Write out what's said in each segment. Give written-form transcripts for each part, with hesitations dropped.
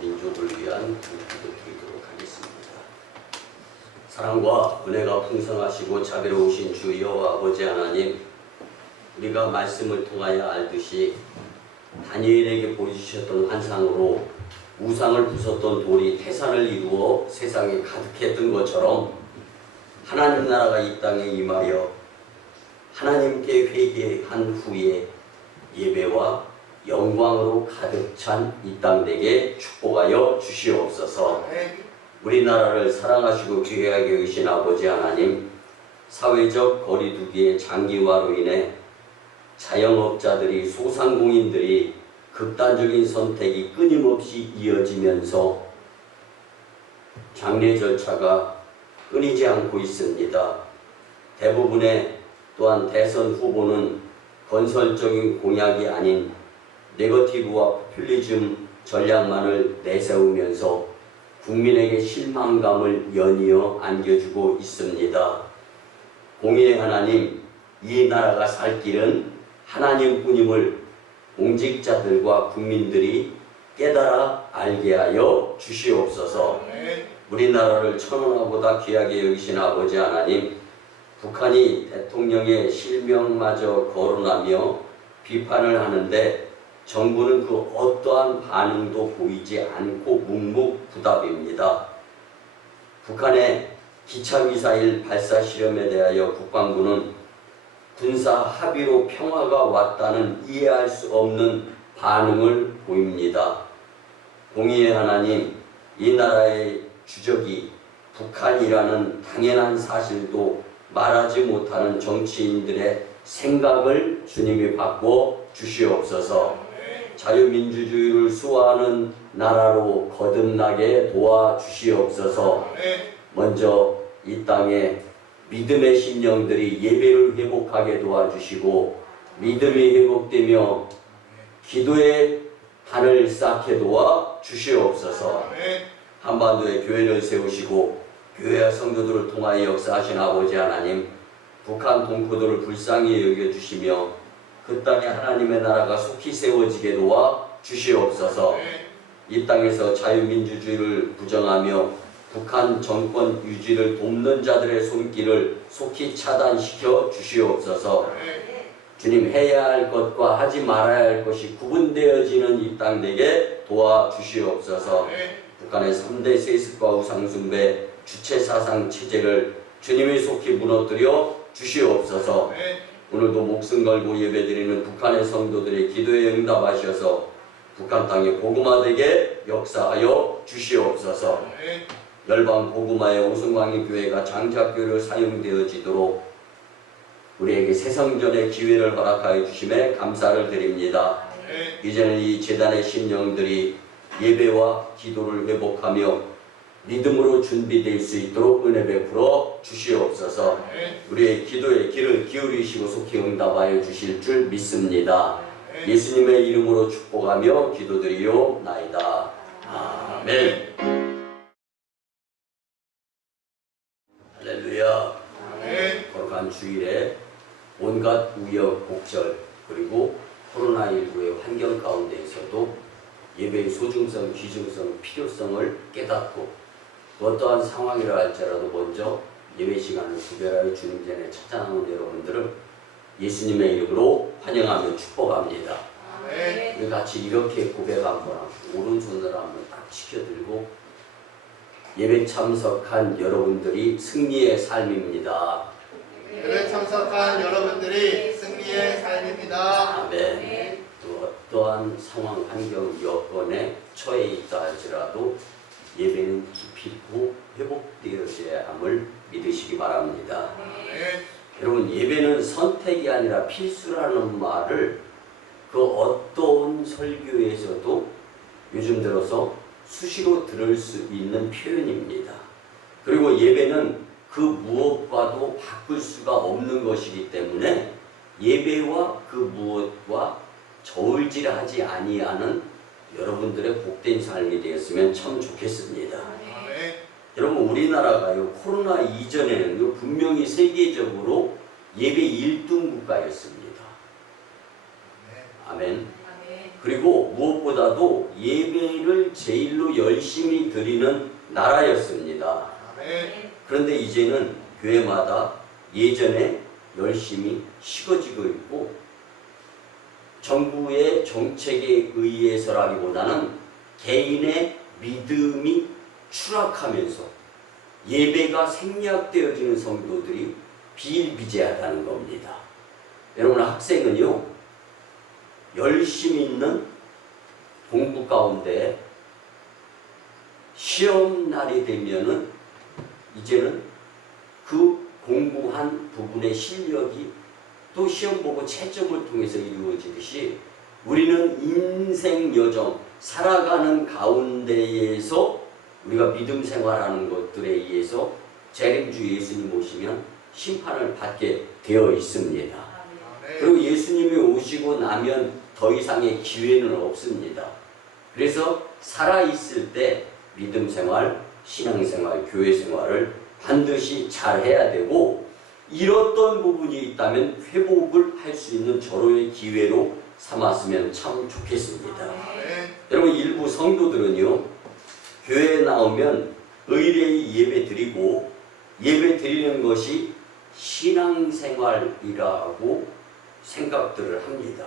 민족을 위한 기도드리도록 하겠습니다. 사랑과 은혜가 풍성하시고 자비로우신 주 여호와 아버지 하나님, 우리가 말씀을 통하여 알듯이 다니엘에게 보여주셨던 환상으로 우상을 부쉈던 돌이 태산을 이루어 세상에 가득했던 것처럼 하나님 나라가 이 땅에 임하여 하나님께 회개한 후에 예배와 영광으로 가득 찬 이 땅 되게 축복하여 주시옵소서. 우리나라를 사랑하시고 귀하게 여기신 아버지 하나님, 사회적 거리두기의 장기화로 인해 자영업자들이, 소상공인들이 극단적인 선택이 끊임없이 이어지면서 장례 절차가 끊이지 않고 있습니다. 대부분의 또한 대선 후보는 건설적인 공약이 아닌 네거티브와 포퓰리즘 전략만을 내세우면서 국민에게 실망감을 연이어 안겨주고 있습니다. 공의의 하나님, 이 나라가 살 길은 하나님뿐임을 공직자들과 국민들이 깨달아 알게 하여 주시옵소서. 우리나라를 천원화보다 귀하게 여기신 아버지 하나님, 북한이 대통령의 실명마저 거론하며 비판을 하는데 정부는 그 어떠한 반응도 보이지 않고 묵묵부답입니다. 북한의 기차미사일 발사 실험에 대하여 국방부는 군사 합의로 평화가 왔다는 이해할 수 없는 반응을 보입니다. 공의의 하나님, 이 나라의 주적이 북한이라는 당연한 사실도 말하지 못하는 정치인들의 생각을 주님이 바꿔 주시옵소서. 자유민주주의를 수호하는 나라로 거듭나게 도와주시옵소서. 먼저 이 땅에 믿음의 심령들이 예배를 회복하게 도와주시고, 믿음이 회복되며 기도의 단을 쌓게 도와주시옵소서. 한반도에 교회를 세우시고 교회와 성도들을 통하여 역사하신 아버지 하나님, 북한 동포들을 불쌍히 여겨주시며 그 땅에 하나님의 나라가 속히 세워지게 도와주시옵소서. 이 땅에서 자유민주주의를 부정하며 북한 정권 유지를 돕는 자들의 손길을 속히 차단시켜 주시옵소서. 주님, 해야 할 것과 하지 말아야 할 것이 구분되어지는 이 땅 되게 도와주시옵소서. 북한의 3대 세습과 우상숭배 주체사상 체제를 주님이 속히 무너뜨려 주시옵소서. 오늘도 목숨 걸고 예배드리는 북한의 성도들의 기도에 응답하셔서 북한 땅에 복음화되게 역사하여 주시옵소서. 열방 복음화의 오승광희 교회가 장작교회로 사용되어지도록 우리에게 새성전의 기회를 허락하여 주심에 감사를 드립니다. 이제는 이 제단의 심령들이 예배와 기도를 회복하며 믿음으로 준비될 수 있도록 은혜 베풀어 주시옵소서. 우리의 기도에 귀를 기울이시고 속히 응답하여 주실 줄 믿습니다. 예수님의 이름으로 축복하며 기도드리옵나이다. 아멘. 할렐루야. 거룩한 주일에 온갖 우여곡절 그리고 코로나19의 환경 가운데에서도 예배의 소중성, 귀중성, 필요성을 깨닫고 어떠한 상황이라 할지라도 먼저 예배 시간을 구별하여 주님 전에 찾아나온 여러분들을 예수님의 이름으로 환영하며 축복합니다. 우리 같이 이렇게 고백 한번 하고 오른손으로 한번 딱 지켜들고, 예배 참석한 여러분들이 승리의 삶입니다. 예배 참석한 여러분들이 승리의 삶입니다. 아멘. 또 어떠한 상황, 환경, 여건에 처해 있다 할지라도 예배는 기필코 회복되어져야 함을 믿으시기 바랍니다. 여러분, 예배는 선택이 아니라 필수라는 말을 그 어떤 설교에서도 요즘 들어서 수시로 들을 수 있는 표현입니다. 그리고 예배는 그 무엇과도 바꿀 수가 없는 것이기 때문에 예배와 그 무엇과 저울질하지 아니하는 여러분들의 복된 삶이 되었으면 참 좋겠습니다. 여러분, 우리나라가요, 코로나 이전에는 분명히 세계적으로 예배 1등 국가였습니다. 아멘. 그리고 무엇보다도 예배를 제일로 열심히 드리는 나라였습니다. 아멘. 그런데 이제는 교회마다 예전에 열심히 식어지고 있고 정부의 정책에 의해서라기보다는 개인의 믿음이 추락하면서 예배가 생략되어지는 성도들이 비일비재하다는 겁니다. 여러분, 학생은요 열심히 있는 공부 가운데 시험 날이 되면은 이제는 그 공부한 부분의 실력이 또 시험 보고 채점을 통해서 이루어지듯이 우리는 인생 여정, 살아가는 가운데에서 우리가 믿음 생활하는 것들에 의해서 재림주 예수님 오시면 심판을 받게 되어 있습니다. 그리고 예수님이 오시고 나면 더 이상의 기회는 없습니다. 그래서 살아있을 때 믿음 생활, 신앙 생활, 교회 생활을 반드시 잘 해야 되고, 잃었던 부분이 있다면 회복을 할 수 있는 절호의 기회로 삼았으면 참 좋겠습니다. 여러분, 일부 성도들은요 교회에 나오면 의례의 예배 드리고 예배 드리는 것이 신앙생활이라고 생각들을 합니다.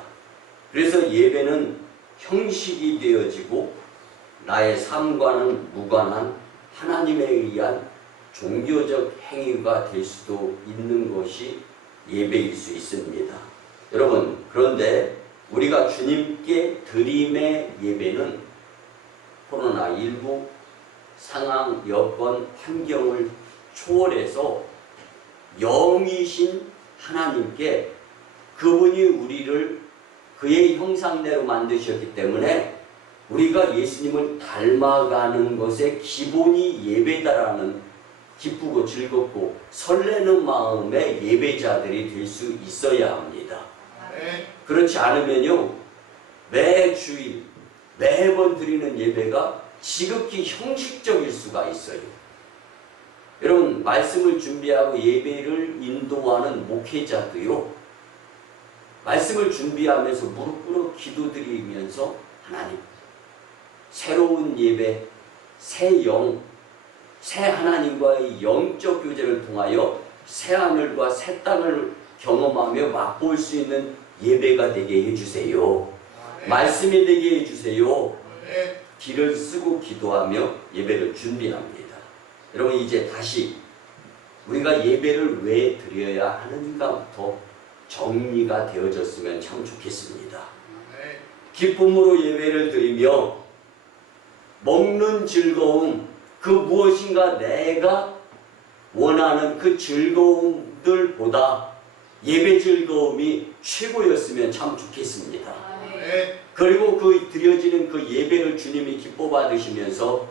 그래서 예배는 형식이 되어지고 나의 삶과는 무관한 하나님에 의한 종교적 행위가 될 수도 있는 것이 예배일 수 있습니다. 여러분, 그런데 우리가 주님께 드림의 예배는 코로나19 상황, 여건, 환경을 초월해서 영이신 하나님께, 그분이 우리를 그의 형상대로 만드셨기 때문에 우리가 예수님을 닮아가는 것의 기본이 예배다라는 기쁘고 즐겁고 설레는 마음의 예배자들이 될 수 있어야 합니다. 그렇지 않으면요 매주일 매번 드리는 예배가 지극히 형식적일 수가 있어요. 여러분, 말씀을 준비하고 예배를 인도하는 목회자도요 말씀을 준비하면서 무릎 꿇어 기도드리면서 하나님, 새로운 예배, 새 영, 새 하나님과의 영적 교제를 통하여 새 하늘과 새 땅을 경험하며 맛볼 수 있는 예배가 되게 해주세요. 말씀이 되게 해주세요. 길을 쓰고 기도하며 예배를 준비합니다. 여러분, 이제 다시 우리가 예배를 왜 드려야 하는가부터 정리가 되어졌으면 참 좋겠습니다. 기쁨으로 예배를 드리며 먹는 즐거움, 그 무엇인가 내가 원하는 그 즐거움들보다 예배 즐거움이 최고였으면 참 좋겠습니다. 그리고 그 드려지는 그 예배를 주님이 기뻐 받으시면서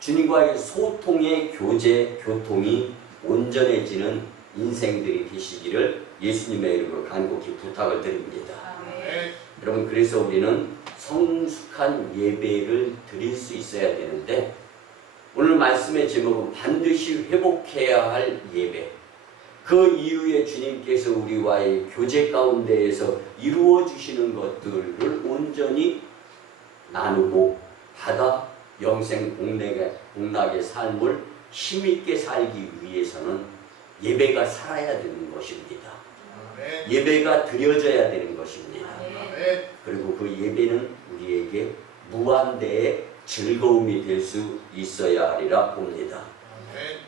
주님과의 소통의 교제, 교통이 온전해지는 인생들이 되시기를 예수님의 이름으로 간곡히 부탁을 드립니다. 여러분, 그래서 우리는 성숙한 예배를 드릴 수 있어야 되는데, 오늘 말씀의 제목은 반드시 회복해야 할 예배, 그 이후에 주님께서 우리와의 교제 가운데에서 이루어 주시는 것들을 온전히 나누고 받아 영생 복락의 삶을 힘있게 살기 위해서는 예배가 살아야 되는 것입니다. 예배가 드려져야 되는 것입니다. 그리고 그 예배는 우리에게 무한대의 즐거움이 될 수 있어야 하리라 봅니다.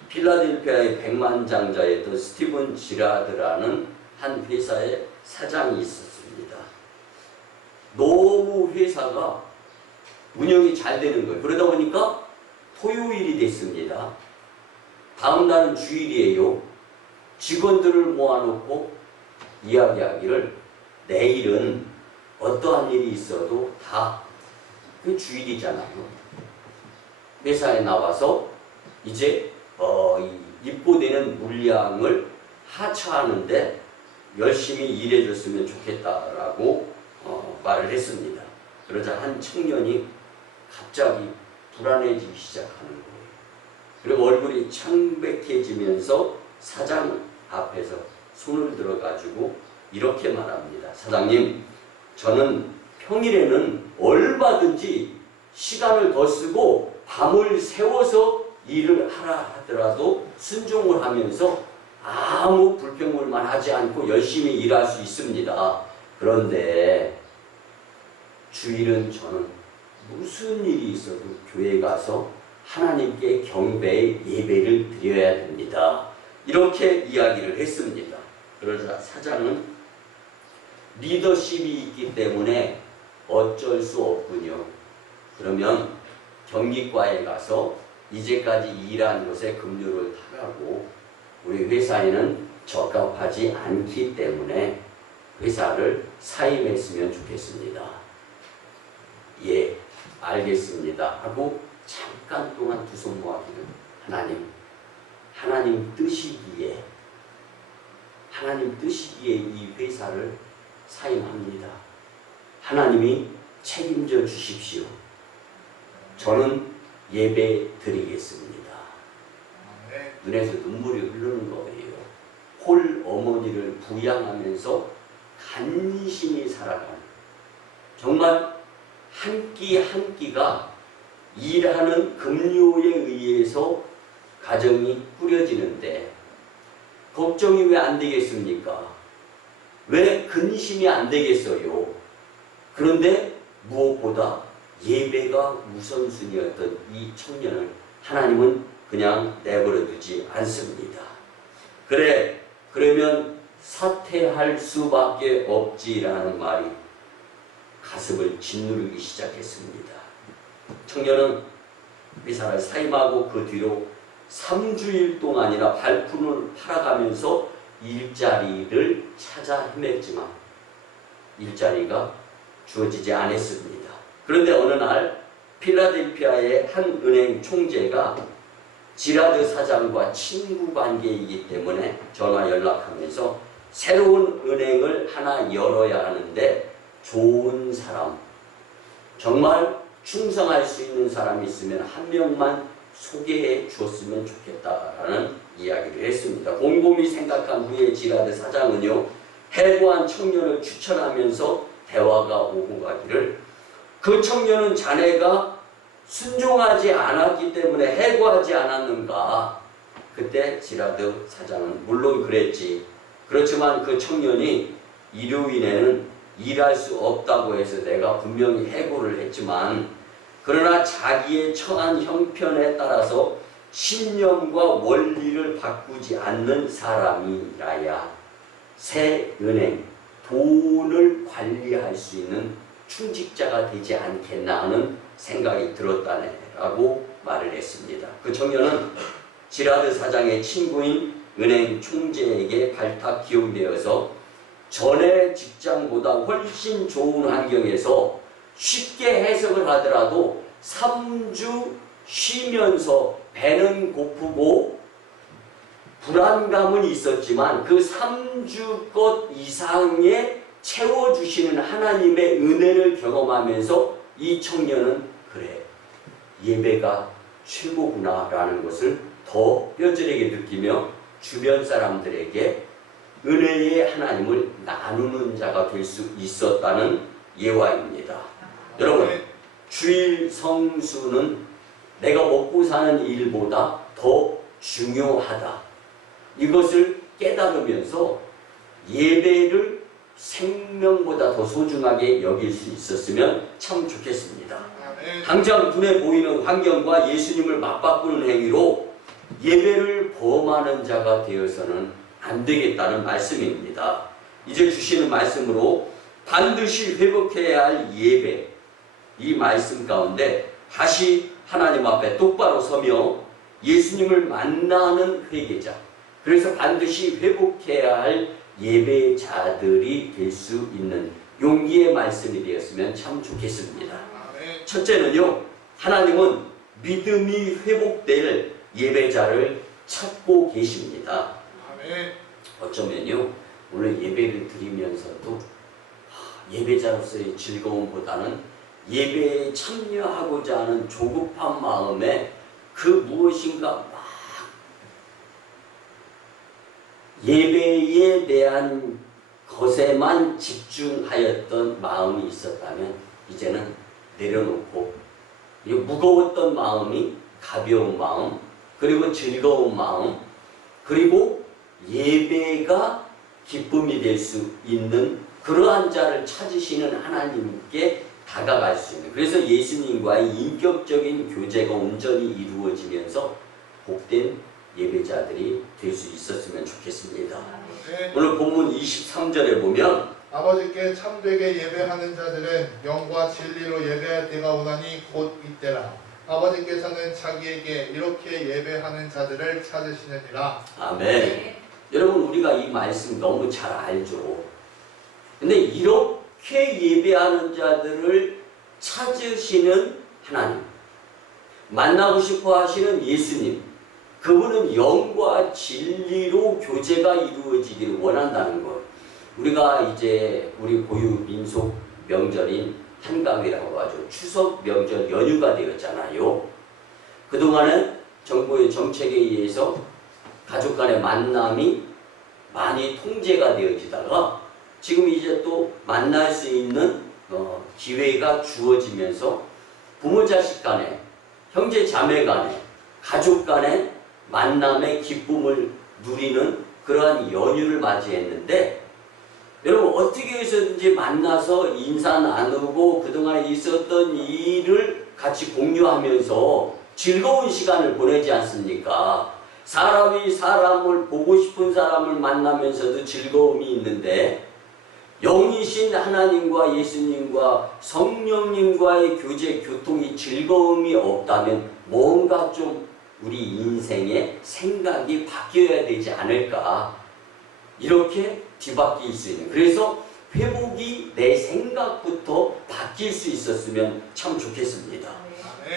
필라델피아의 백만장자였던 스티븐 지라드라는 한 회사의 사장이 있었습니다. 너무 회사가 운영이 잘 되는 거예요. 그러다 보니까 토요일이 됐습니다. 다음 날은 주일이에요. 직원들을 모아놓고 이야기하기를 내일은 어떠한 일이 있어도 다 그 주일이잖아요. 회사에 나와서 이제 입고되는 물량을 하차하는데 열심히 일해줬으면 좋겠다라고 말을 했습니다. 그러자 한 청년이 갑자기 불안해지기 시작하는 거예요. 그리고 얼굴이 창백해지면서 사장 앞에서 손을 들어가지고 이렇게 말합니다. 사장님, 저는 평일에는 얼마든지 시간을 더 쓰고 밤을 새워서 일을 하라 하더라도 순종을 하면서 아무 불평불만 하지 않고 열심히 일할 수 있습니다. 그런데 주일은 저는 무슨 일이 있어도 교회 가서 하나님께 경배의 예배를 드려야 됩니다. 이렇게 이야기를 했습니다. 그러자 사장은 리더십이 있기 때문에 어쩔 수 없군요. 그러면 경리과에 가서 이제까지 일한 것에 급료를 타가고 우리 회사에는 적합하지 않기 때문에 회사를 사임했으면 좋겠습니다. 예, 알겠습니다 하고 잠깐 동안 두 손 모아기는 하나님 뜻이기에 이 회사를 사임합니다. 하나님이 책임져 주십시오. 저는 예배 드리겠습니다. 눈에서 눈물이 흐르는 거예요. 홀 어머니를 부양하면서 간신히 살아가는, 정말 한 끼 한 끼가 일하는 급료에 의해서 가정이 꾸려지는데 걱정이 왜 안 되겠습니까? 왜 근심이 안 되겠어요? 그런데 무엇보다 예배가 우선순위였던 이 청년을 하나님은 그냥 내버려 두지 않습니다. 그러면 사퇴할 수밖에 없지라는 말이 가슴을 짓누르기 시작했습니다. 청년은 회사를 사임하고 그 뒤로 3주일 동안이나 발품을 팔아가면서 일자리를 찾아 헤맸지만 일자리가 주어지지 않았습니다. 그런데 어느 날 필라델피아의 한 은행 총재가 지라드 사장과 친구 관계이기 때문에 전화 연락하면서 새로운 은행을 하나 열어야 하는데 좋은 사람, 정말 충성할 수 있는 사람이 있으면 한 명만 소개해 주었으면 좋겠다라는 이야기를 했습니다. 곰곰이 생각한 후에 지라드 사장은요, 해고한 청년을 추천하면서 대화가 오고 가기를, 그 청년은 자네가 순종하지 않았기 때문에 해고하지 않았는가? 그때 지라드 사장은 물론 그랬지. 그렇지만 그 청년이 일요일에는 일할 수 없다고 해서 내가 분명히 해고를 했지만, 그러나 자기의 처한 형편에 따라서 신념과 원리를 바꾸지 않는 사람이라야 새 은행, 돈을 관리할 수 있는 충직자가 되지 않겠나 하는 생각이 들었다네라고 말을 했습니다. 그 청년은 지라드 사장의 친구인 은행 총재에게 발탁 기용되어서 전의 직장보다 훨씬 좋은 환경에서 쉽게 해석을 하더라도 3주 쉬면서 배는 고프고 불안감은 있었지만 그 3주 것 이상의 채워주시는 하나님의 은혜를 경험하면서 이 청년은 그래, 예배가 최고구나 라는 것을 더 뼈저리게 느끼며 주변 사람들에게 은혜의 하나님을 나누는 자가 될 수 있었다는 예화입니다. 여러분, 주일 성수는 내가 먹고 사는 일보다 더 중요하다. 이것을 깨달으면서 예배를 생명보다 더 소중하게 여길 수 있었으면 참 좋겠습니다. 당장 눈에 보이는 환경과 예수님을 맞바꾸는 행위로 예배를 범하는 자가 되어서는 안 되겠다는 말씀입니다. 이제 주시는 말씀으로 반드시 회복해야 할 예배, 이 말씀 가운데 다시 하나님 앞에 똑바로 서며 예수님을 만나는 회개자, 그래서 반드시 회복해야 할 예배자들이 될 수 있는 용기의 말씀이 되었으면 참 좋겠습니다. 첫째는요, 하나님은 믿음이 회복될 예배자를 찾고 계십니다. 어쩌면요, 오늘 예배를 드리면서도 예배자로서의 즐거움보다는 예배에 참여하고자 하는 조급한 마음에 그 무엇인가 막 예배에 대한 것에만 집중하였던 마음이 있었다면 이제는 내려놓고 이 무거웠던 마음이 가벼운 마음, 그리고 즐거운 마음, 그리고 예배가 기쁨이 될 수 있는 그러한 자를 찾으시는 하나님께 다가갈 수 있는, 그래서 예수님과의 인격적인 교제가 온전히 이루어지면서 복된 예배자들이 될 수 있었으면 좋겠습니다. 네. 오늘 본문 23절에 보면 아버지께 참되게 예배하는 자들은 영과 진리로 예배할 때가 오나니 곧 이때라. 아버지께서는 자기에게 이렇게 예배하는 자들을 찾으시느니라. 아멘. 여러분, 우리가 이 말씀 너무 잘 알죠. 근데 이렇게 예배하는 자들을 찾으시는 하나님, 만나고 싶어 하시는 예수님, 그분은 영과 진리로 교제가 이루어지기를 원한다는 것. 우리가 이제 우리 고유 민속 명절인 한가위라고 하죠. 추석 명절 연휴가 되었잖아요. 그동안은 정부의 정책에 의해서 가족 간의 만남이 많이 통제가 되어지다가 지금 이제 또 만날 수 있는 기회가 주어지면서 부모 자식 간에, 형제 자매 간에, 가족 간에 만남의 기쁨을 누리는 그러한 연휴를 맞이했는데, 여러분 어떻게 해서든지 만나서 인사 나누고 그동안에 있었던 일을 같이 공유하면서 즐거운 시간을 보내지 않습니까? 사람이 사람을, 보고 싶은 사람을 만나면서도 즐거움이 있는데, 영이신 하나님과 예수님과 성령님과의 교제, 교통이 즐거움이 없다면 뭔가 좀 우리 인생의 생각이 바뀌어야 되지 않을까, 이렇게 뒤바뀔 수 있는, 그래서 회복이 내 생각부터 바뀔 수 있었으면 참 좋겠습니다.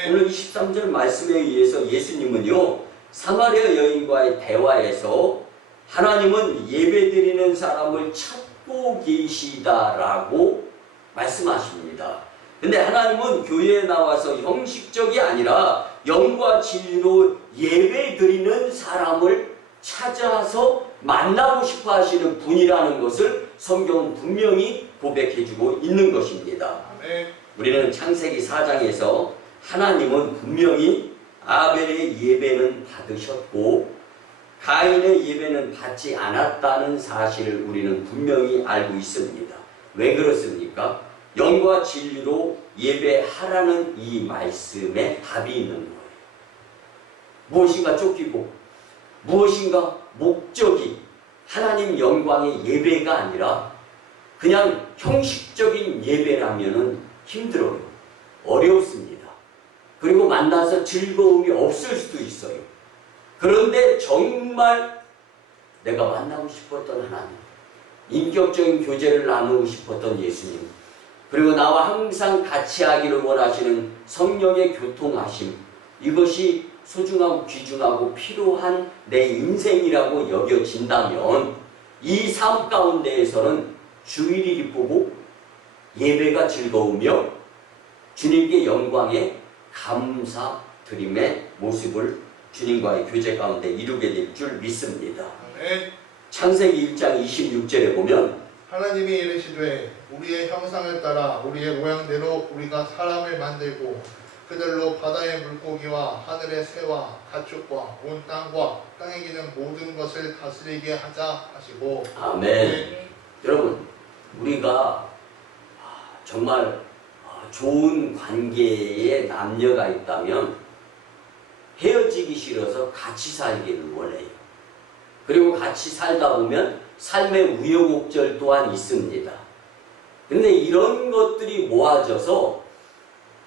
오늘 23절 말씀에 의해서 예수님은요, 사마리아 여인과의 대화에서 하나님은 예배드리는 사람을 찾고 계시다라고 말씀하십니다. 근데 하나님은 교회에 나와서 형식적이 아니라 영과 진리로 예배드리는 사람을 찾아서 만나고 싶어 하시는 분이라는 것을 성경은 분명히 고백해주고 있는 것입니다. 우리는 창세기 4장에서 하나님은 분명히 아벨의 예배는 받으셨고 가인의 예배는 받지 않았다는 사실을 우리는 분명히 알고 있습니다. 왜 그렇습니까? 영과 진리로 예배하라는 이 말씀에 답이 있는 거예요. 무엇인가 쫓기고 무엇인가 목적이 하나님 영광의 예배가 아니라 그냥 형식적인 예배라면은 힘들어요. 어렵습니다. 그리고 만나서 즐거움이 없을 수도 있어요. 그런데 정말 내가 만나고 싶었던 하나님, 인격적인 교제를 나누고 싶었던 예수님, 그리고 나와 항상 같이 하기를 원하시는 성령의 교통하심, 이것이 소중하고 귀중하고 필요한 내 인생이라고 여겨진다면 이 삶 가운데에서는 주일이 기쁘고 예배가 즐거우며 주님께 영광의 감사드림의 모습을 주님과의 교제 가운데 이루게 될 줄 믿습니다. 창세기 1장 26절에 보면 하나님이 이르시되 우리의 형상을 따라 우리의 모양대로 우리가 사람을 만들고 그들로 바다의 물고기와 하늘의 새와 가축과 온 땅과 땅에 기는 모든 것을 다스리게 하자 하시고. 아멘. 여러분, 우리가 정말 좋은 관계에 남녀가 있다면 헤어지기 싫어서 같이 살기를 원해요. 그리고 같이 살다 보면 삶의 우여곡절 또한 있습니다. 근데 이런 것들이 모아져서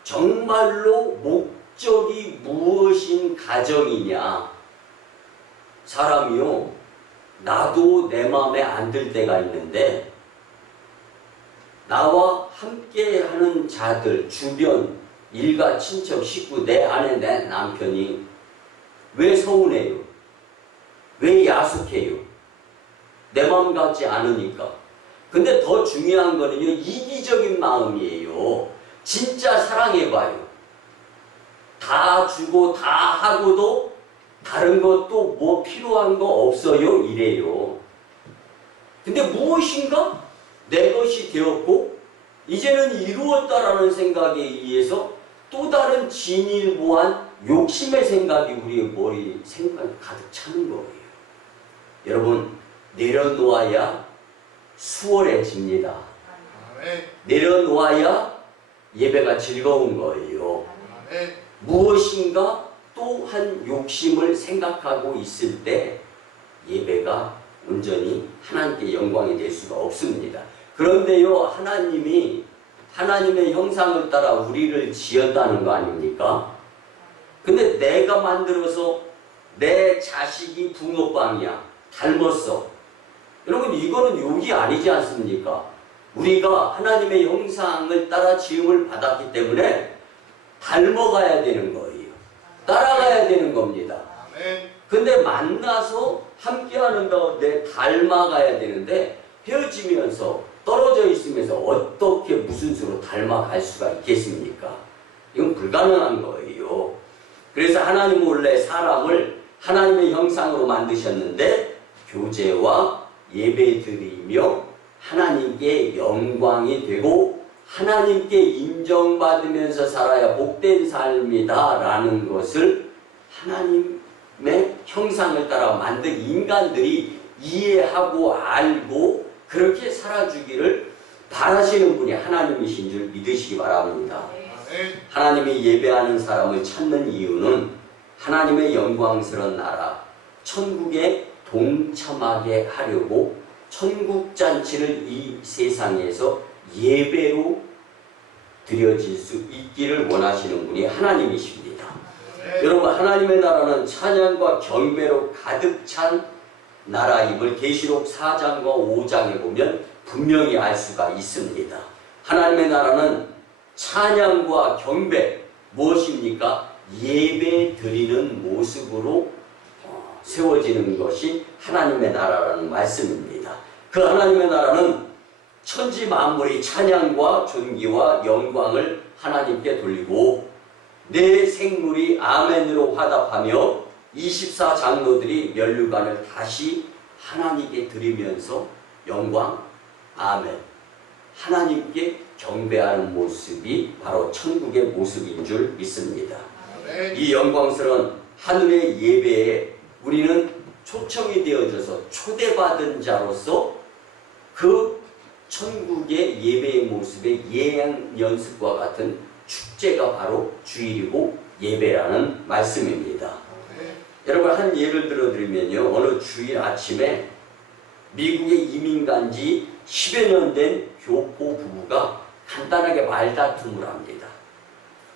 정말로 목적이 무엇인 가정이냐, 사람이요, 나도 내 마음에 안 들 때가 있는데 나와 함께하는 자들, 주변, 일가, 친척, 식구, 내 아내, 내 남편이 왜 서운해요? 왜 야속해요? 내 마음 같지 않으니까. 근데 더 중요한 거는요, 이기적인 마음이에요. 진짜 사랑해봐요. 다 주고 다 하고도 다른 것도 뭐 필요한 거 없어요? 이래요. 근데 무엇인가 내 것이 되었고 이제는 이루었다라는 생각에 의해서 또 다른 진일보한 욕심의 생각이 우리의 머리 생각에 가득 차는 거예요. 여러분, 내려놓아야 수월해집니다. 아멘. 내려놓아야 예배가 즐거운 거예요. 아멘. 무엇인가 또 한 욕심을 생각하고 있을 때 예배가 온전히 하나님께 영광이 될 수가 없습니다. 그런데요, 하나님이 하나님의 형상을 따라 우리를 지었다는 거 아닙니까? 근데 내가 만들어서 내 자식이 붕어빵이야. 닮았어. 여러분, 이거는 욕이 아니지 않습니까? 우리가 하나님의 형상을 따라 지음을 받았기 때문에 닮아가야 되는 거예요. 따라가야 되는 겁니다. 아멘. 근데 만나서 함께하는 가운데 닮아가야 되는데 헤어지면서 떨어져 있으면서 어떻게 무슨 수로 닮아갈 수가 있겠습니까? 이건 불가능한 거예요. 그래서 하나님은 원래 사람을 하나님의 형상으로 만드셨는데 교제와 예배드리며 하나님께 영광이 되고 하나님께 인정받으면서 살아야 복된 삶이다 라는 것을 하나님의 형상을 따라 만든 인간들이 이해하고 알고 그렇게 살아주기를 바라시는 분이 하나님이신 줄 믿으시기 바랍니다. 아멘. 하나님이 예배하는 사람을 찾는 이유는 하나님의 영광스러운 나라 천국에 동참하게 하려고 천국잔치를 이 세상에서 예배로 드려질 수 있기를 원하시는 분이 하나님이십니다. 아멘. 여러분, 하나님의 나라는 찬양과 경배로 가득 찬 나라임을 계시록 4장과 5장에 보면 분명히 알 수가 있습니다. 하나님의 나라는 찬양과 경배, 무엇입니까? 예배 드리는 모습으로 세워지는 것이 하나님의 나라라는 말씀입니다. 그 하나님의 나라는 천지 만물이 찬양과 존귀와 영광을 하나님께 돌리고 내 생물이 아멘으로 화답하며 24장로들이 면류관을 다시 하나님께 드리면서 영광, 아멘, 하나님께 경배하는 모습이 바로 천국의 모습인 줄 믿습니다. 아멘. 이 영광스러운 하늘의 예배에 우리는 초청이 되어져서 초대받은 자로서 그 천국의 예배의 모습의 예양 연습과 같은 축제가 바로 주일이고 예배라는 말씀입니다. 아멘. 여러분, 한 예를 들어드리면요, 어느 주일 아침에 미국에 이민 간 지 10여 년 된 교포 부부가 간단하게 말다툼을 합니다.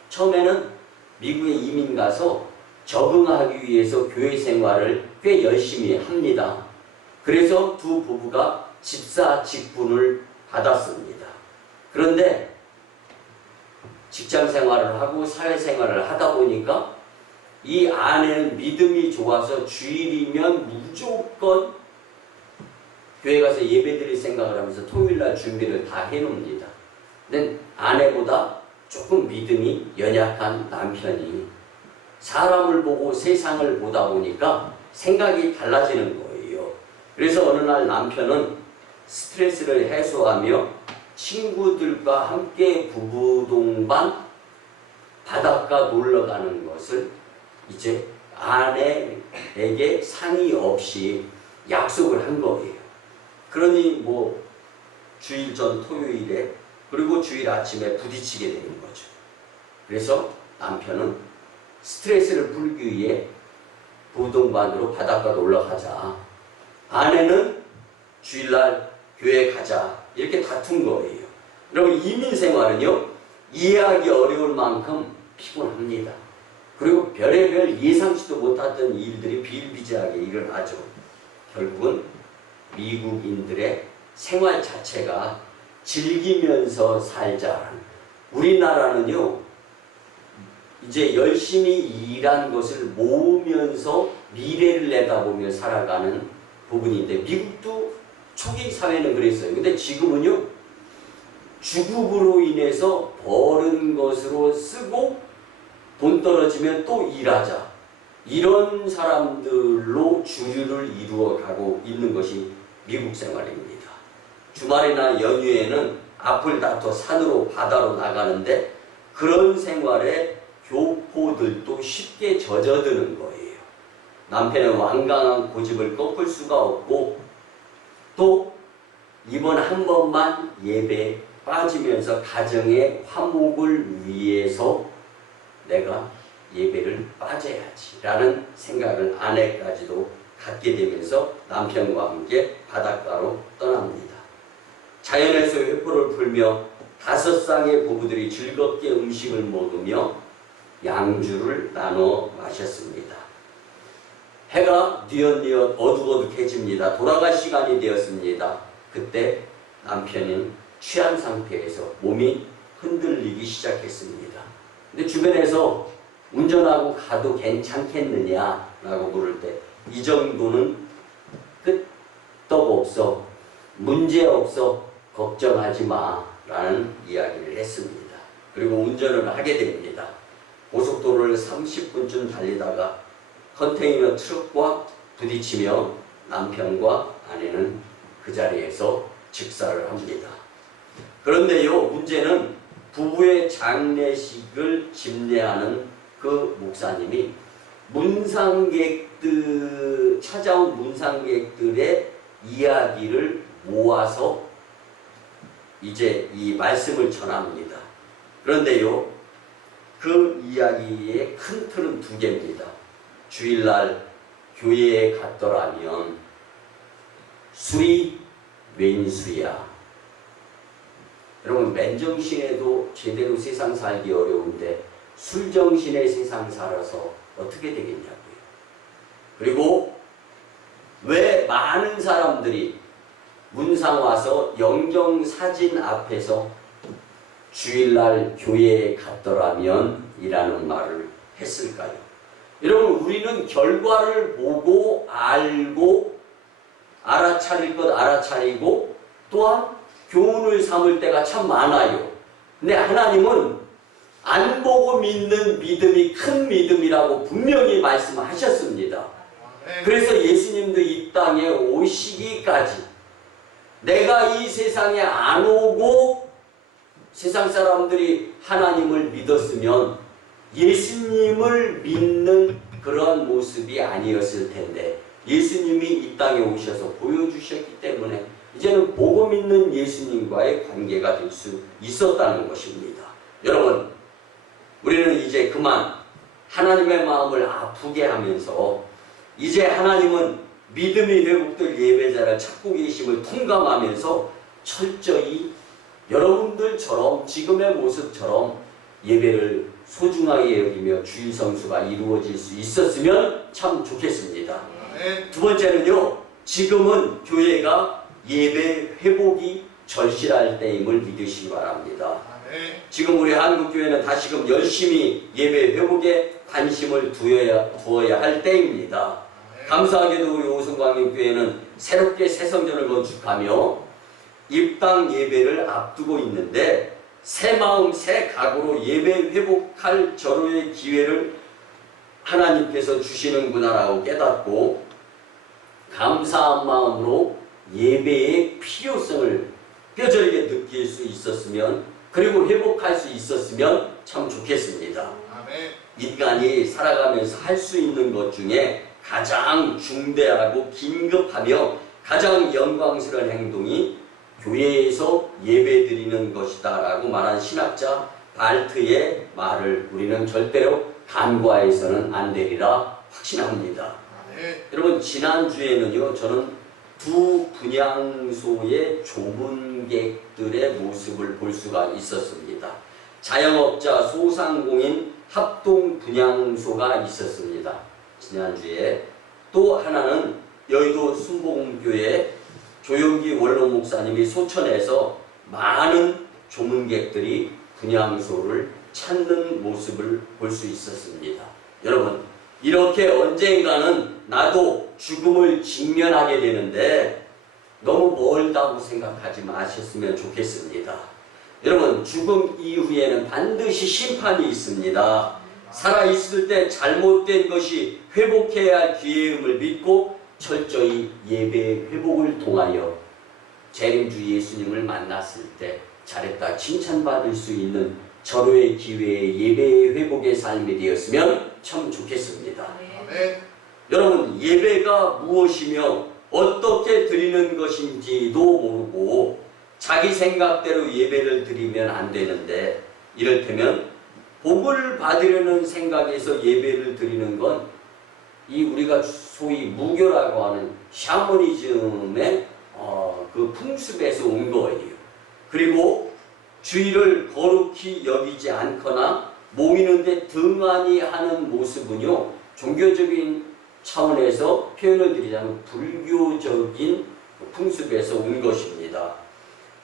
처음에는 미국에 이민 가서 적응하기 위해서 교회 생활을 꽤 열심히 합니다. 그래서 두 부부가 집사 직분을 받았습니다. 그런데 직장 생활을 하고 사회 생활을 하다 보니까 이 아내는 믿음이 좋아서 주일이면 무조건 교회 가서 예배 드릴 생각을 하면서 토요일날 준비를 다 해놓습니다. 근데 아내보다 조금 믿음이 연약한 남편이 사람을 보고 세상을 보다 보니까 생각이 달라지는 거예요. 그래서 어느 날 남편은 스트레스를 해소하며 친구들과 함께 부부 동반 바닷가 놀러 가는 것을 이제 아내에게 상의 없이 약속을 한 거예요. 그러니 뭐 주일 전 토요일에 그리고 주일 아침에 부딪히게 되는 거죠. 그래서 남편은 스트레스를 풀기 위해 부동반으로 바닷가 놀러 가자. 아내는 주일날 교회 가자. 이렇게 다툰 거예요. 여러분, 이민 생활은요, 이해하기 어려울 만큼 피곤합니다. 그리고 별의별 예상치도 못했던 일들이 비일비재하게 일어나죠. 결국은 미국인들의 생활 자체가 즐기면서 살자. 우리나라는요, 이제 열심히 일한 것을 모으면서 미래를 내다보며 살아가는 부분인데, 미국도 초기 사회는 그랬어요. 근데 지금은요, 주국으로 인해서 버는 것으로 쓰고 돈 떨어지면 또 일하자. 이런 사람들로 주류를 이루어가고 있는 것이 미국 생활입니다. 주말이나 연휴에는 앞을 다퉈 산으로 바다로 나가는데 그런 생활에 교포들도 쉽게 젖어드는 거예요. 남편의 완강한 고집을 꺾을 수가 없고 또 이번 한 번만 예배에 빠지면서 가정의 화목을 위해서 내가 예배를 빠져야지 라는 생각을 아내까지도 갖게 되면서 남편과 함께 바닷가로 떠납니다. 자연에서 회포를 풀며 5쌍의 부부들이 즐겁게 음식을 먹으며 양주를 나눠 마셨습니다. 해가 뉘엿뉘엿 어둑어둑해집니다. 돌아갈 시간이 되었습니다. 그때 남편은 취한 상태에서 몸이 흔들리기 시작했습니다. 근데 주변에서 운전하고 가도 괜찮겠느냐라고 물을 때 이 정도는 끄떡없어, 문제없어, 걱정하지 마라는 이야기를 했습니다. 그리고 운전을 하게 됩니다. 고속도로를 30분쯤 달리다가 컨테이너 트럭과 부딪히며 남편과 아내는 그 자리에서 즉사를 합니다. 그런데요, 문제는 부부의 장례식을 집례하는 그 목사님이 찾아온 문상객들의 이야기를 모아서 이제 이 말씀을 전합니다. 그런데요, 그 이야기의 큰 틀은 2개입니다. 주일날 교회에 갔더라면 술이 웬수야. 여러분, 맨정신에도 제대로 세상 살기 어려운데 술정신의 세상 살아서 어떻게 되겠냐고요. 그리고 왜 많은 사람들이 문상 와서 영정사진 앞에서 주일날 교회에 갔더라면 이라는 말을 했을까요? 여러분, 우리는 결과를 보고 알고 알아차릴 것 알아차리고 또한 교훈을 삼을 때가 참 많아요. 근데 하나님은 안 보고 믿는 믿음이 큰 믿음이라고 분명히 말씀하셨습니다. 그래서 예수님도 이 땅에 오시기까지 내가 이 세상에 안 오고 세상 사람들이 하나님을 믿었으면 예수님을 믿는 그런 모습이 아니었을 텐데 예수님이 이 땅에 오셔서 보여주셨기 때문에 이제는 보고 믿는 예수님과의 관계가 될 수 있었다는 것입니다. 여러분, 우리는 이제 그만 하나님의 마음을 아프게 하면서 이제 하나님은 믿음이 회복될 예배자를 찾고 계심을 통감하면서 철저히 여러분들처럼 지금의 모습처럼 예배를 소중하게 여기며 주일 성수가 이루어질 수 있었으면 참 좋겠습니다. 2번째는요, 지금은 교회가 예배 회복이 절실할 때임을 믿으시기 바랍니다. 지금 우리 한국교회는 다시금 열심히 예배 회복에 관심을 두어야 할 때입니다. 감사하게도 우리 오성광역교회는 새롭게 새 성전을 건축하며 입당 예배를 앞두고 있는데 새 마음 새 각오로 예배 회복할 절호의 기회를 하나님께서 주시는구나라고 깨닫고 감사한 마음으로 예배의 필요성을 뼈저리게 느낄 수 있었으면 그리고 회복할 수 있었으면 참 좋겠습니다. 인간이 살아가면서 할 수 있는 것 중에 가장 중대하고 긴급하며 가장 영광스러운 행동이 교회에서 예배드리는 것이다 라고 말한 신학자 발트의 말을 우리는 절대로 간과해서는 안 되리라 확신합니다. 여러분, 지난주에는요, 저는 2 분향소의 조문객들의 모습을 볼 수가 있었습니다. 자영업자 소상공인 합동 분향소가 있었습니다. 지난주에 또 하나는 여의도 순복음교회 조용기 원로 목사님이 소천에서 많은 조문객들이 분향소를 찾는 모습을 볼 수 있었습니다. 여러분, 이렇게 언젠가는 나도 죽음을 직면하게 되는데 너무 멀다고 생각하지 마셨으면 좋겠습니다. 여러분, 죽음 이후에는 반드시 심판이 있습니다. 살아있을 때 잘못된 것이 회복해야 할 기회임을 믿고 철저히 예배 회복을 통하여 재림주 예수님을 만났을 때 잘했다 칭찬받을 수 있는 절호의 기회의 예배의 회복의 삶이 되었으면 참 좋겠습니다. 아멘. 여러분, 예배가 무엇이며 어떻게 드리는 것인지도 모르고 자기 생각대로 예배를 드리면 안 되는데, 이를테면 복을 받으려는 생각에서 예배를 드리는 건 이 우리가 소위 무교라고 하는 샤머니즘의 그 풍습에서 온 거예요. 그리고 주의를 거룩히 여기지 않거나 모이는데 등한히 하는 모습은요, 종교적인 차원에서 표현을 드리자면 불교적인 풍습에서 온 것입니다.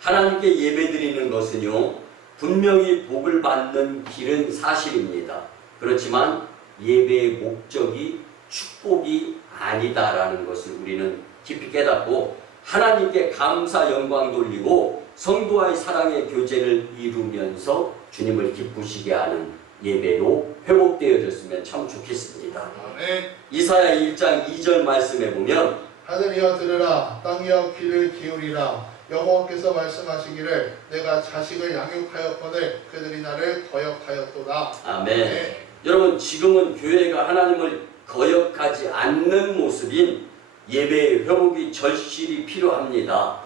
하나님께 예배드리는 것은요, 분명히 복을 받는 길은 사실입니다. 그렇지만 예배의 목적이 축복이 아니다라는 것을 우리는 깊이 깨닫고 하나님께 감사 영광 돌리고 성도와의 사랑의 교제를 이루면서 주님을 기쁘시게 하는 예배로 회복되어졌으면 참 좋겠습니다. 아멘. 이사야 1장 2절 말씀에 보면 하늘이여 들으라, 땅이여 귀를 기울이라. 여호와께서 말씀하시기를 내가 자식을 양육하였거늘 그들이 나를 거역하였도다. 아멘. 여러분, 지금은 교회가 하나님을 거역하지 않는 모습인 예배의 회복이 절실히 필요합니다.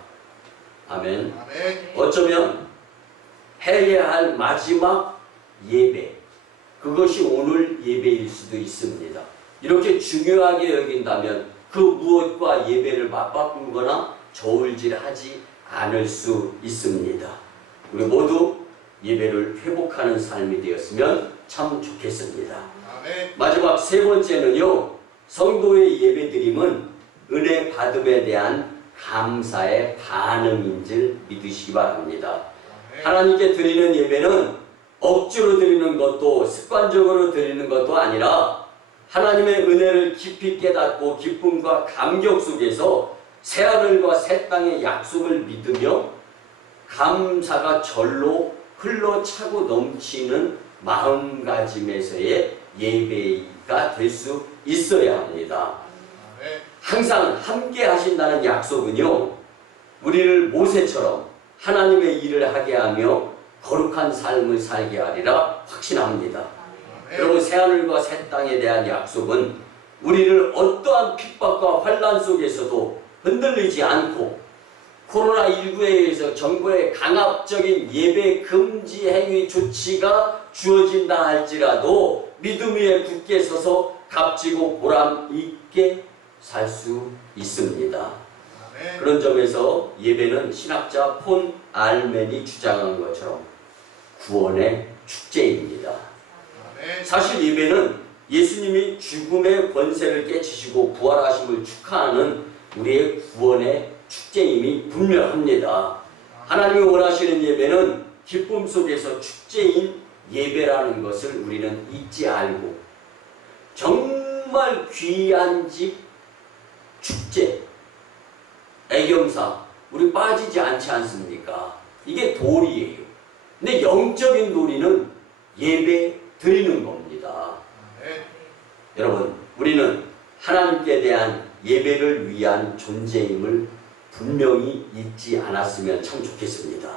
아멘. 아멘. 어쩌면 해야 할 마지막 예배, 그것이 오늘 예배일 수도 있습니다. 이렇게 중요하게 여긴다면 그 무엇과 예배를 맞바꾸거나 저울질하지 않을 수 있습니다. 우리 모두 예배를 회복하는 삶이 되었으면 참 좋겠습니다. 아멘. 마지막 세 번째는요, 성도의 예배드림은 은혜 받음에 대한 감사의 반응인 줄 믿으시기 바랍니다. 아멘. 하나님께 드리는 예배는 억지로 드리는 것도 습관적으로 드리는 것도 아니라 하나님의 은혜를 깊이 깨닫고 기쁨과 감격 속에서 새하늘과 새 땅의 약속을 믿으며 감사가 절로 흘러차고 넘치는 마음가짐에서의 예배가 될 수 있어야 합니다. 아멘. 항상 함께 하신다는 약속은요, 우리를 모세처럼 하나님의 일을 하게 하며 거룩한 삶을 살게 하리라 확신합니다. 아멘. 여러분, 새하늘과 새 땅에 대한 약속은 우리를 어떠한 핍박과 환난 속에서도 흔들리지 않고 코로나19에 의해서 정부의 강압적인 예배 금지 행위 조치가 주어진다 할지라도 믿음 위에 굳게 서서 값지고 보람 있게 살 수 있습니다. 아멘. 그런 점에서 예배는 신학자 폰 알멘이 주장한 것처럼 구원의 축제입니다. 아멘. 사실 예배는 예수님이 죽음의 권세를 깨치시고 부활하심을 축하하는 우리의 구원의 축제임이 분명합니다. 하나님이 원하시는 예배는 기쁨 속에서 축제인 예배라는 것을 우리는 잊지 알고, 정말 귀한 집 축제, 애경사, 우리 빠지지 않지 않습니까? 이게 도리예요. 근데 영적인 도리는 예배 드리는 겁니다. 아멘. 여러분, 우리는 하나님께 대한 예배를 위한 존재임을 분명히 잊지 않았으면 참 좋겠습니다.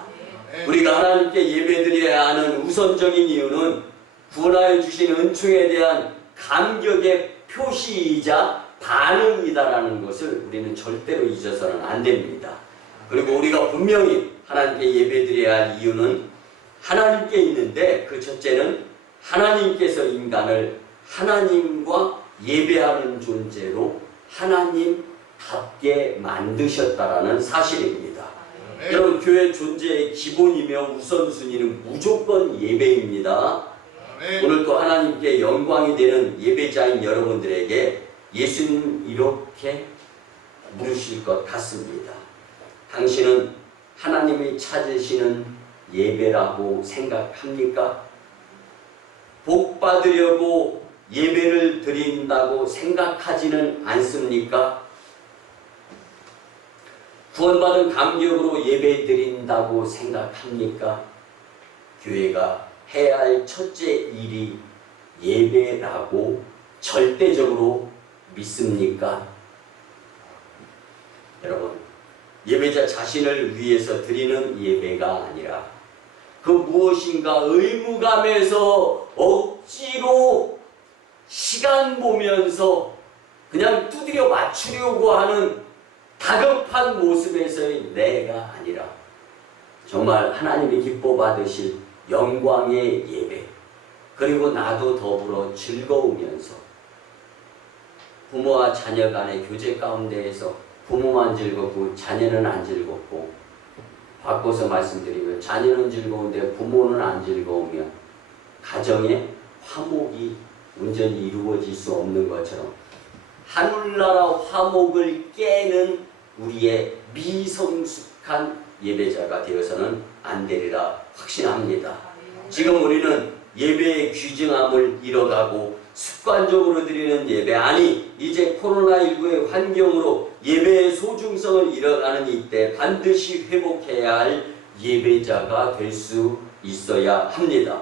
아멘. 우리가 하나님께 예배드려야 하는 우선적인 이유는 구원하여 주신 은총에 대한 감격의 표시이자 반응이다라는 것을 우리는 절대로 잊어서는 안 됩니다. 그리고 우리가 분명히 하나님께 예배드려야 할 이유는 하나님께 있는데, 그 첫째는 하나님께서 인간을 하나님과 예배하는 존재로 하나님답게 만드셨다라는 사실입니다. 아멘. 여러분, 교회 존재의 기본이며 우선순위는 무조건 예배입니다. 아멘. 오늘 또 하나님께 영광이 되는 예배자인 여러분들에게 예수님 이렇게 물으실 것 같습니다. 당신은 하나님이 찾으시는 예배라고 생각합니까? 복 받으려고 예배를 드린다고 생각하지는 않습니까? 구원받은 감격으로 예배 드린다고 생각합니까? 교회가 해야 할 첫째 일이 예배라고 절대적으로 믿습니까? 여러분, 예배자 자신을 위해서 드리는 예배가 아니라 그 무엇인가 의무감에서 억지로 시간 보면서 그냥 두드려 맞추려고 하는 다급한 모습에서의 내가 아니라 정말 하나님이 기뻐 받으실 영광의 예배, 그리고 나도 더불어 즐거우면서 부모와 자녀 간의 교제 가운데에서 부모만 즐겁고 자녀는 안 즐겁고, 바꿔서 말씀드리면 자녀는 즐거운데 부모는 안 즐거우면 가정에 화목이 온전히 이루어질 수 없는 것처럼 하늘나라 화목을 깨는 우리의 미성숙한 예배자가 되어서는 안 되리라 확신합니다. 지금 우리는 예배의 귀중함을 잃어가고 습관적으로 드리는 예배, 아니 이제 코로나19의 환경으로 예배의 소중성을 잃어가는 이때 반드시 회복해야 할 예배자가 될 수 있어야 합니다.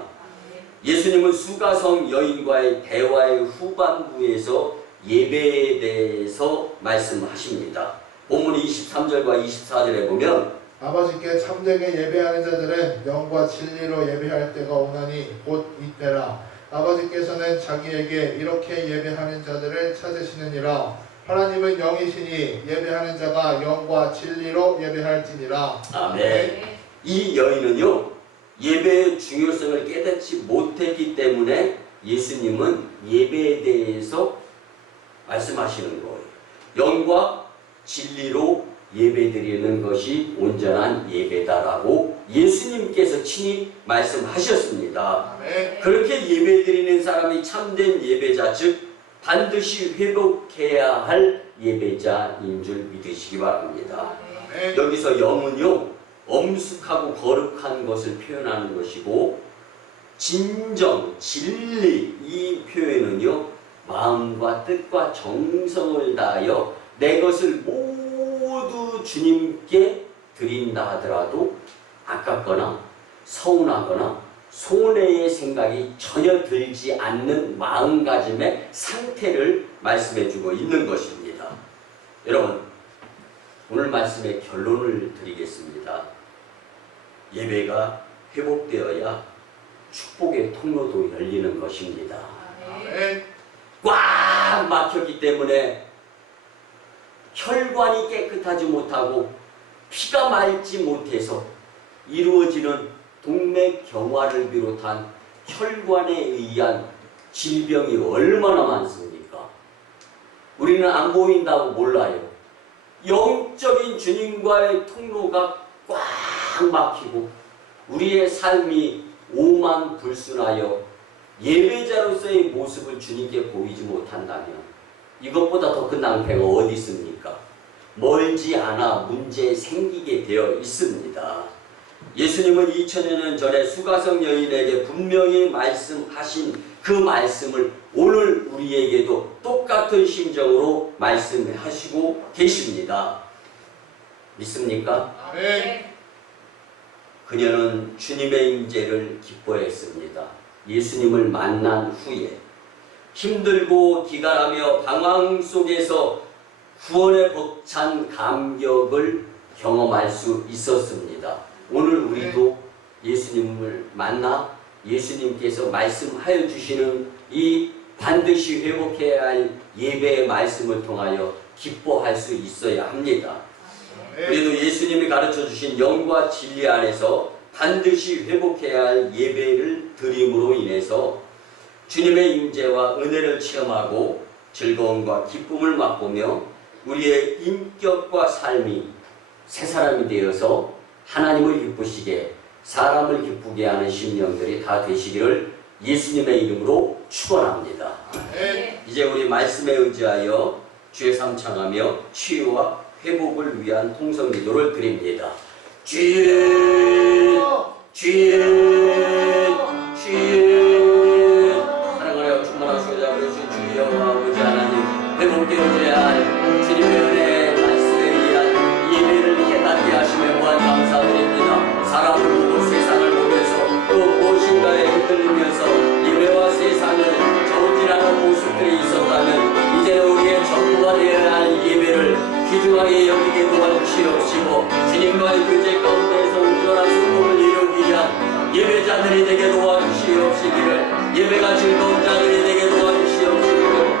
예수님은 수가성 여인과의 대화의 후반부에서 예배에 대해서 말씀하십니다. 본문 23절과 24절에 보면 아버지께 참되게 예배하는 자들은 영과 진리로 예배할 때가 오나니 곧 이때라. 아버지께서는 자기에게 이렇게 예배하는 자들을 찾으시느니라. 하나님은 영이시니 예배하는 자가 영과 진리로 예배할지니라. 아멘. 이 여인은요, 예배의 중요성을 깨닫지 못했기 때문에 예수님은 예배에 대해서 말씀하시는 거예요. 영과 진리로 예배드리는 것이 온전한 예배다라고 예수님께서 친히 말씀하셨습니다. 아멘. 그렇게 예배드리는 사람이 참된 예배자, 즉 반드시 회복해야 할 예배자인 줄 믿으시기 바랍니다. 아멘. 여기서 영은요, 엄숙하고 거룩한 것을 표현하는 것이고, 진정, 진리, 이 표현은요 마음과 뜻과 정성을 다하여 내 것을 모두 주님께 드린다 하더라도 아깝거나 서운하거나 손해의 생각이 전혀 들지 않는 마음가짐의 상태를 말씀해주고 있는 것입니다. 여러분, 오늘 말씀의 결론을 드리겠습니다. 예배가 회복되어야 축복의 통로도 열리는 것입니다. 아멘. 꽉 막혔기 때문에 혈관이 깨끗하지 못하고 피가 맑지 못해서 이루어지는 동맥경화를 비롯한 혈관에 의한 질병이 얼마나 많습니까? 우리는 안 보인다고 몰라요. 영적인 주님과의 통로가 꽉 막히고 우리의 삶이 오만불순하여 예배자로서의 모습을 주님께 보이지 못한다면 이것보다 더 큰 낭패가 어디 있습니까? 멀지 않아 문제 생기게 되어 있습니다. 예수님은 2000여 년 전에 수가성 여인에게 분명히 말씀하신 그 말씀을 오늘 우리에게도 똑같은 심정으로 말씀하시고 계십니다. 믿습니까? 아멘. 그녀는 주님의 임재를 기뻐했습니다. 예수님을 만난 후에 힘들고 기갈하며 방황 속에서 구원의 벅찬 감격을 경험할 수 있었습니다. 오늘 우리도 예수님을 만나 예수님께서 말씀하여 주시는 이 반드시 회복해야 할 예배의 말씀을 통하여 기뻐할 수 있어야 합니다. 우리도 예수님이 가르쳐 주신 영과 진리 안에서 반드시 회복해야 할 예배를 드림으로 인해서 주님의 임재와 은혜를 체험하고 즐거움과 기쁨을 맛보며 우리의 인격과 삶이 새 사람이 되어서 하나님을 기쁘시게 사람을 기쁘게 하는 심령들이 다 되시기를 예수님의 이름으로 축원합니다. 이제 우리 말씀에 의지하여 주의 삼창하며 치유와 회복을 위한 통성 기도를 드립니다. 주여, 주여, 주여. 사랑하여 충만하시고자 그러신 주여 아버지 하나님, 회복되어져야 할 주님의 은혜 말씀에 의한 예배를 깨닫게 하심에 무한 감사드립니다. 사람을 보고 세상을 보면서 또 무엇인가에 흔들리면서 예배와 세상을 저울질하는 모습들이 있었다면 이제는 우리의 전부가 되어야 할 예배를 귀중하게 여기게 도와주시옵시고 자들이 되게 도와주시옵시기를, 예배가 즐거운 자들이 되게 도와주시옵시기를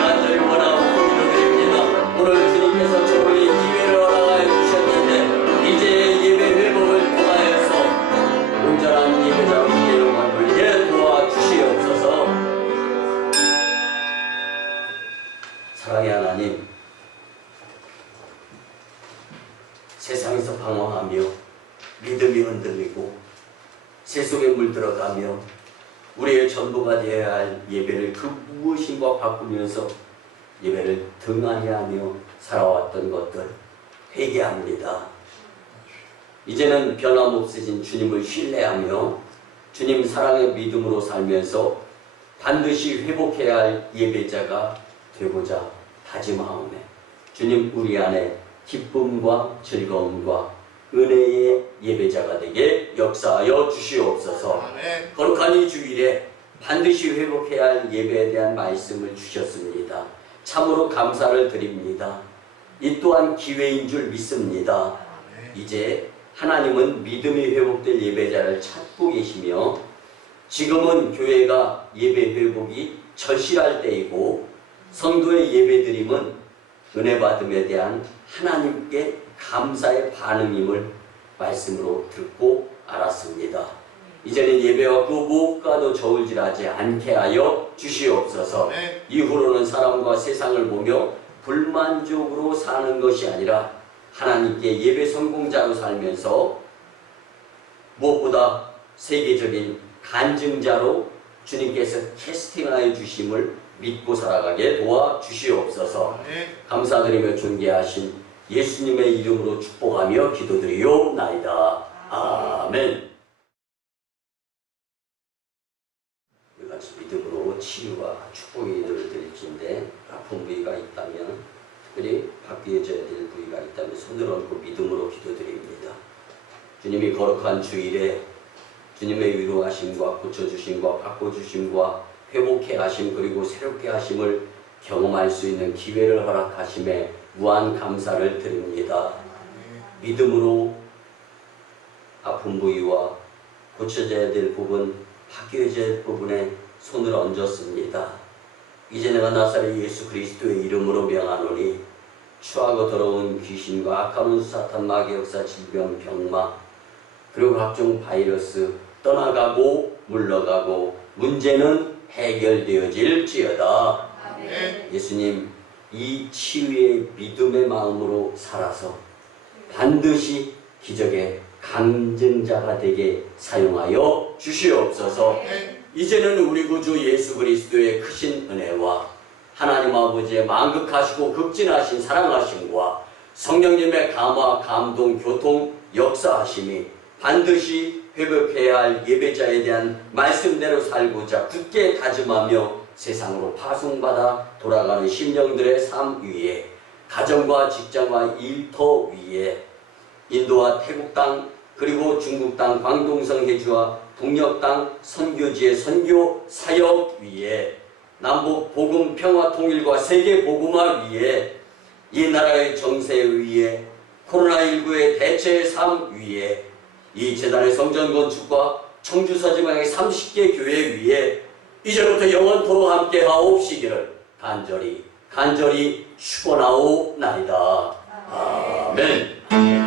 간절히 원하고 기도드립니다. 오늘 주님께서 저에게 기회를 허락하여 주셨는데 이제 예배 회복을 통하여서 온전한 예배자로 주의 영광을 예 도와주시옵소서. 사랑의 하나님, 세상에서 방황하며 믿음이 흔들리고 세속에 물들어가며 우리의 전부가 되어야 할 예배를 그 무엇인가 바꾸면서 예배를 등한히하며 살아왔던 것들 회개합니다. 이제는 변함없으신 주님을 신뢰하며 주님 사랑의 믿음으로 살면서 반드시 회복해야 할 예배자가 되고자 다짐하오매 주님 우리 안에 기쁨과 즐거움과 은혜의 예배자가 되게 역사하여 주시옵소서. 아멘. 거룩한 이 주일에 반드시 회복해야 할 예배에 대한 말씀을 주셨습니다. 참으로 감사를 드립니다. 이 또한 기회인 줄 믿습니다. 이제 하나님은 믿음이 회복될 예배자를 찾고 계시며 지금은 교회가 예배 회복이 절실할 때이고 성도의 예배드림은 은혜 받음에 대한 하나님께 감사의 반응임을 말씀으로 듣고 알았습니다. 이제는 예배와 그 무엇과도 저울질하지 않게 하여 주시옵소서. 이후로는 사람과 세상을 보며 불만족으로 사는 것이 아니라 하나님께 예배 성공자로 살면서 무엇보다 세계적인 간증자로 주님께서 캐스팅하여 주심을 믿고 살아가게 도와주시옵소서. 감사드리며 존귀하신 예수님의 이름으로 축복하며 기도드리옵나이다. 아멘. 우리같이 믿음으로 치유와 축복의 기도를 드릴진데 아픈 부위가 있다면 특별히 바뀌어져야 될 부위가 있다면 손을 얹고 믿음으로 기도드립니다. 주님이 거룩한 주일에 주님의 위로하심과 고쳐주심과 바꿔주심과 회복해 하심 그리고 새롭게 하심을 경험할 수 있는 기회를 허락하심에 무한 감사를 드립니다. 믿음으로 아픈 부위와 고쳐져야 될 부분, 바뀌어져야 될 부분에 손을 얹었습니다. 이제 내가 나사렛 예수 그리스도의 이름으로 명하노니 추하고 더러운 귀신과 악한 사탄 마귀 역사 질병 병마 그리고 각종 바이러스 떠나가고 물러가고 문제는 해결되어질지어다. 예수님 이 치유의 믿음의 마음으로 살아서 반드시 기적의 강증자가 되게 사용하여 주시옵소서. 이제는 우리 구주 예수 그리스도의 크신 은혜와 하나님 아버지의 만극하시고 극진하신 사랑하심과 성령님의 감화, 감동, 교통, 역사하심이 반드시 회복해야 할 예배자에 대한 말씀대로 살고자 굳게 다짐하며 세상으로 파송받아 돌아가는 심령들의 삶 위에 가정과 직장과 일터 위에 인도와 태국 땅 그리고 중국 땅 광동성 해주와 북녘 땅 선교지의 선교 사역 위에 남북 복음 평화 통일과 세계 복음화 위에 이 나라의 정세 위에 코로나19의 대체의 삶 위에 이 재단의 성전 건축과 청주 서지방의 30개 교회 위에 이제부터 영원토록 함께 하옵시기를 간절히 축원하옵나이다. 아멘.